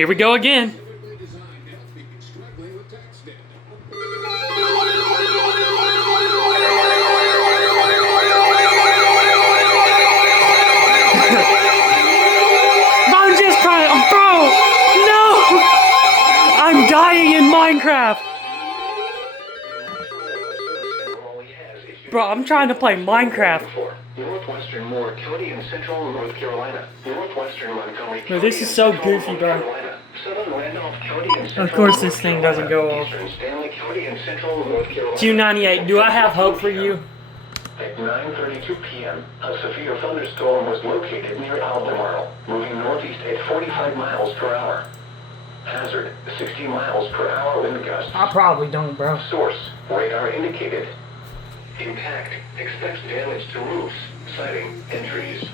Here we go again. I'm just trying, bro! No! I'm dying in Minecraft! Bro, I'm trying to play Minecraft. Northwestern Moore County in central North Carolina. Northwestern Montgomery County. Bro, this is so goofy, bro. Southern Randolph County in central Of course this thing doesn't go off. Eastern Stanley County in central North Carolina. 298, do I have hope for you? At 9:32 p.m., a severe thunderstorm was located near Albemarle, moving northeast at 45 miles per hour. Hazard, 60 miles per hour wind gusts. I probably don't, bro. Source, radar indicated. Impact, expects damage to roofs, siding, and trees.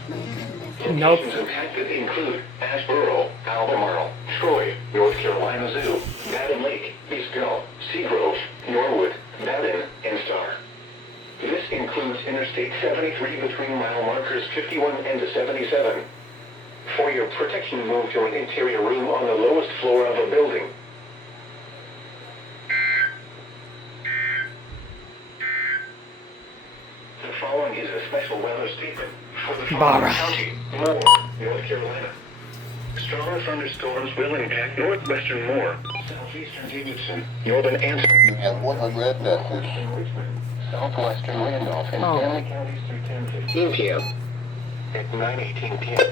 Nope. Locations impacted include Asheboro, Albemarle, Troy, North Carolina Zoo, Baden Lake, Eastgall, Seagrove, Norwood, Baden, and Star. This includes Interstate 73 between mile markers 51 and 77. For your protection, move to an interior room on the lowest floor of a building. The following is a special weather statement for the following county, Moore, North Carolina. Stronger thunderstorms will impact northwestern Moore, southeastern Davidson, northern Anson, and 100 message. southwestern Randolph, and Stanley counties through 10:15 p.m. At 9:18 p.m.